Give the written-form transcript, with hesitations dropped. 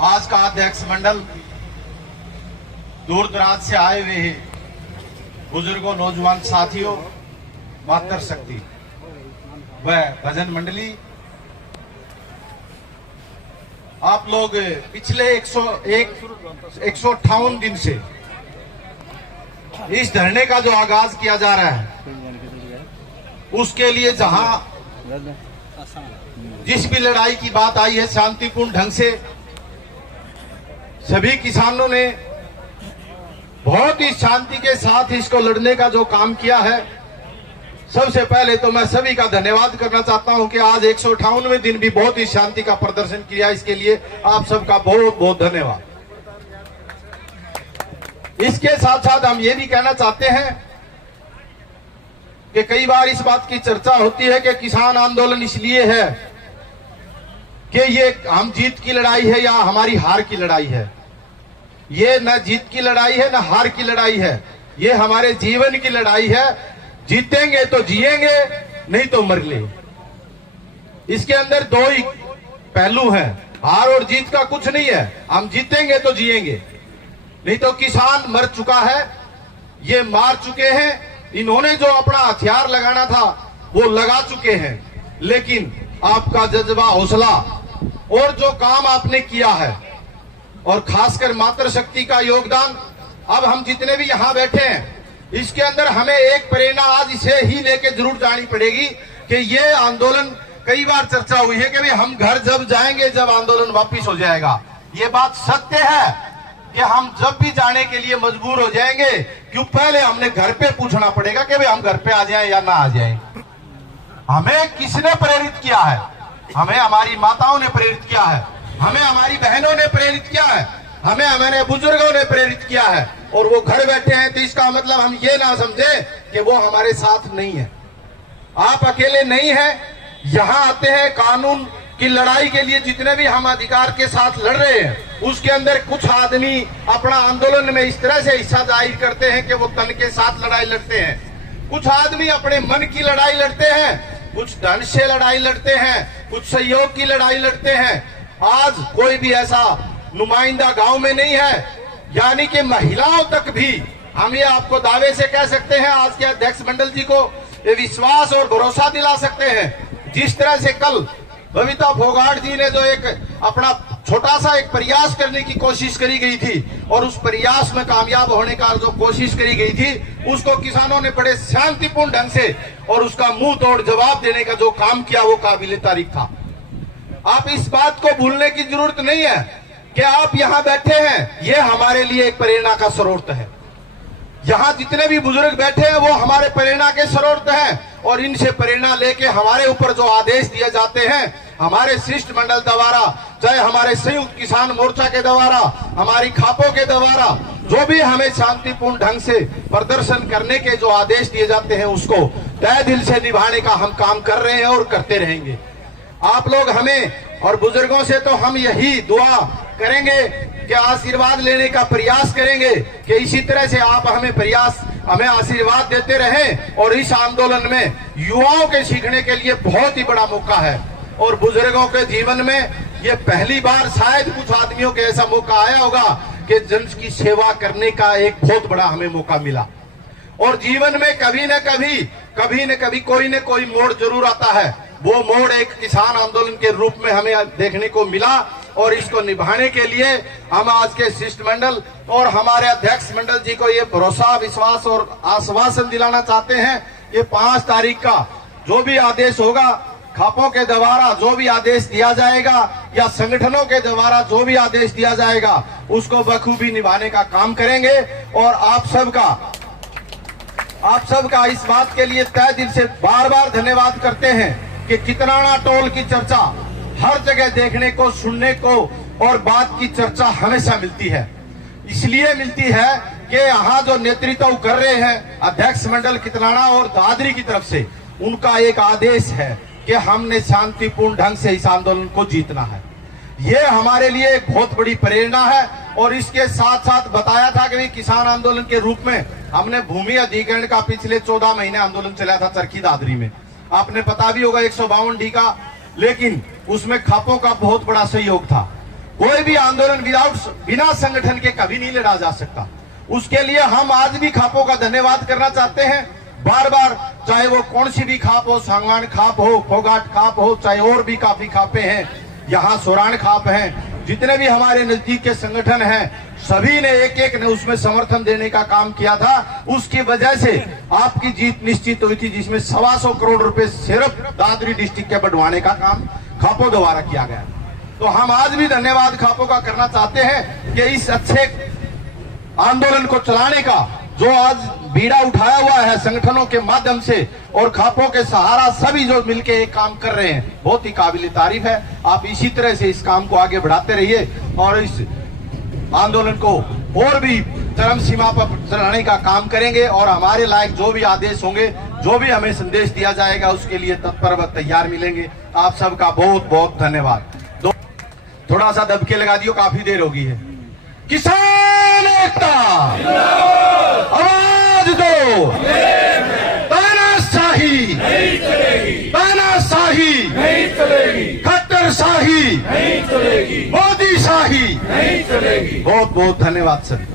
आज का अध्यक्ष मंडल दूर दराज से आए हुए हैं, बुजुर्गों, नौजवान साथियों, मातृशक्ति व भजन मंडली, आप लोग पिछले 158 दिन से इस धरने का जो आगाज किया जा रहा है, उसके लिए जहां जिस भी लड़ाई की बात आई है, शांतिपूर्ण ढंग से सभी किसानों ने बहुत ही शांति के साथ इसको लड़ने का जो काम किया है, सबसे पहले तो मैं सभी का धन्यवाद करना चाहता हूं कि आज 158वें दिन भी बहुत ही शांति का प्रदर्शन किया। इसके लिए आप सबका बहुत बहुत धन्यवाद। इसके साथ साथ हम ये भी कहना चाहते हैं कि कई बार इस बात की चर्चा होती है कि किसान आंदोलन इसलिए है कि ये हम जीत की लड़ाई है या हमारी हार की लड़ाई है। ये न जीत की लड़ाई है, न हार की लड़ाई है, ये हमारे जीवन की लड़ाई है। जीतेंगे तो जिएंगे, नहीं तो मर ले। इसके अंदर दो ही पहलू हैं, हार और जीत का कुछ नहीं है। हम जीतेंगे तो जिएंगे, नहीं तो किसान मर चुका है, ये मार चुके हैं। इन्होंने जो अपना हथियार लगाना था वो लगा चुके हैं, लेकिन आपका जज्बा, हौसला और जो काम आपने किया है, और खासकर मातृशक्ति का योगदान, अब हम जितने भी यहाँ बैठे हैं, इसके अंदर हमें एक प्रेरणा आज इसे ही लेके जरूर जानी पड़ेगी कि ये आंदोलन, कई बार चर्चा हुई है कि भाई हम घर जब जाएंगे जब आंदोलन वापिस हो जाएगा। ये बात सत्य है कि हम जब भी जाने के लिए मजबूर हो जाएंगे, क्यों पहले हमने घर पे पूछना पड़ेगा कि भाई हम घर पे आ जाएं या ना आ जाएं। हमें किसने प्रेरित किया है? हमें हमारी माताओं ने प्रेरित किया है, हमें हमारी बहनों ने प्रेरित किया है, हमें हमारे बुजुर्गों ने प्रेरित किया है, और वो घर बैठे हैं। तो इसका मतलब हम ये ना समझे कि वो हमारे साथ नहीं है। आप अकेले नहीं हैं, यहाँ आते हैं कानून की लड़ाई के लिए। जितने भी हम अधिकार के साथ लड़ रहे हैं, उसके अंदर कुछ आदमी अपना आंदोलन में इस तरह से हिस्सा जाहिर करते हैं कि वो तन के साथ लड़ाई लड़ते हैं, कुछ आदमी अपने मन की लड़ाई लड़ते हैं, कुछ धन से लड़ाई लड़ते हैं, कुछ सहयोग की लड़ाई लड़ते हैं। आज कोई भी ऐसा नुमाइंदा गांव में नहीं है, यानी कि महिलाओं तक भी हम ये आपको दावे से कह सकते हैं, आज के अध्यक्ष मंडल जी को ये विश्वास और भरोसा दिला सकते हैं। जिस तरह से कल बबीता फोगाट जी ने जो एक अपना छोटा सा एक प्रयास करने की कोशिश करी गई थी, और उस प्रयास में कामयाब होने का जो कोशिश करी गई थी, उसको किसानों ने बड़े शांतिपूर्ण ढंग से और उसका मुंह तोड़ जवाब देने का जो काम किया, वो काबिले तारीफ था। आप इस बात को भूलने की जरूरत नहीं है कि आप यहाँ बैठे हैं, ये हमारे लिए एक प्रेरणा का स्रोत है। यहाँ जितने भी बुजुर्ग बैठे हैं वो हमारे प्रेरणा के स्रोत हैं, और इनसे प्रेरणा लेके हमारे ऊपर जो आदेश दिए जाते हैं, हमारे शिष्ट मंडल द्वारा, चाहे हमारे संयुक्त किसान मोर्चा के द्वारा, हमारी खापों के द्वारा, जो भी हमें शांतिपूर्ण ढंग से प्रदर्शन करने के जो आदेश दिए जाते हैं, उसको तय दिल से निभाने का हम काम कर रहे हैं और करते रहेंगे। आप लोग हमें और बुजुर्गों से तो हम यही दुआ करेंगे कि आशीर्वाद लेने का प्रयास करेंगे कि इसी तरह से आप हमें आशीर्वाद देते रहें। और इस आंदोलन में युवाओं के सीखने के लिए बहुत ही बड़ा मौका है, और बुजुर्गों के जीवन में ये पहली बार शायद कुछ आदमियों के ऐसा मौका आया होगा कि जन की सेवा करने का एक बहुत बड़ा हमें मौका मिला। और जीवन में कभी न कभी कोई न कोई मोड़ जरूर आता है। वो मोड़ एक किसान आंदोलन के रूप में हमें देखने को मिला, और इसको निभाने के लिए हम आज के शिष्ट मंडल और हमारे अध्यक्ष मंडल जी को ये भरोसा, विश्वास और आश्वासन दिलाना चाहते हैं। ये 5 तारीख का जो भी आदेश होगा, खापों के द्वारा जो भी आदेश दिया जाएगा या संगठनों के द्वारा जो भी आदेश दिया जाएगा, उसको बखूबी निभाने का काम करेंगे। और आप सबका इस बात के लिए तहे दिल से बार बार धन्यवाद करते हैं कि कितनाना टोल की चर्चा हर जगह देखने को, सुनने को और बात की चर्चा हमेशा मिलती है। इसलिए मिलती है कि यहाँ जो नेतृत्व कर रहे हैं अध्यक्ष मंडल कितनाना और दादरी की तरफ से, उनका एक आदेश है कि हमने शांतिपूर्ण ढंग से इस आंदोलन को जीतना है। ये हमारे लिए एक बहुत बड़ी प्रेरणा है। और इसके साथ साथ बताया था कि किसान आंदोलन के रूप में हमने भूमि अधिग्रहण का पिछले 14 महीने आंदोलन चलाया था चरखी दादरी में, आपने पता भी होगा 152 डी का, लेकिन उसमें खापों का बहुत बड़ा सहयोग था। कोई भी आंदोलन बिना संगठन के कभी नहीं लड़ा जा सकता। उसके लिए हम आज भी खापों का धन्यवाद करना चाहते हैं बार बार, चाहे वो कौन सी भी खाप हो, सांगवान खाप हो, फोगाट खाप हो, चाहे और भी काफी खापे हैं, यहाँ सोरान खाप हैं, जितने भी हमारे नजदीक के संगठन हैं, सभी ने एक एक ने उसमें समर्थन देने का काम किया था। उसकी वजह से आपकी जीत निश्चित हुई थी, जिसमें 125 करोड़ रुपए सिर्फ दादरी डिस्ट्रिक्ट के बढ़वाने का काम खापों द्वारा किया गया। तो हम आज भी धन्यवाद खापों का करना चाहते हैं कि इस अच्छे आंदोलन को चलाने का जो आज बीड़ा उठाया हुआ है संगठनों के माध्यम से और खापों के सहारा सभी जो मिलके एक काम कर रहे हैं, बहुत ही काबिल तारीफ है। आप इसी तरह से इस काम को आगे बढ़ाते रहिए और इस आंदोलन को और भी चरम सीमा पर चलाने का काम करेंगे और हमारे लायक जो भी आदेश होंगे, जो भी हमें संदेश दिया जाएगा, उसके लिए तत्पर व तैयार मिलेंगे। आप सबका बहुत बहुत धन्यवाद। थोड़ा सा दबके लगा दियो, काफी देर होगी है। किसान एकता आवाज दो, तानाशाही नहीं चलेगी, तानाशाही नहीं चलेगी, खट्टरशाही नहीं चलेगी, मोदी शाही नहीं चलेगी। बहुत बहुत धन्यवाद सर।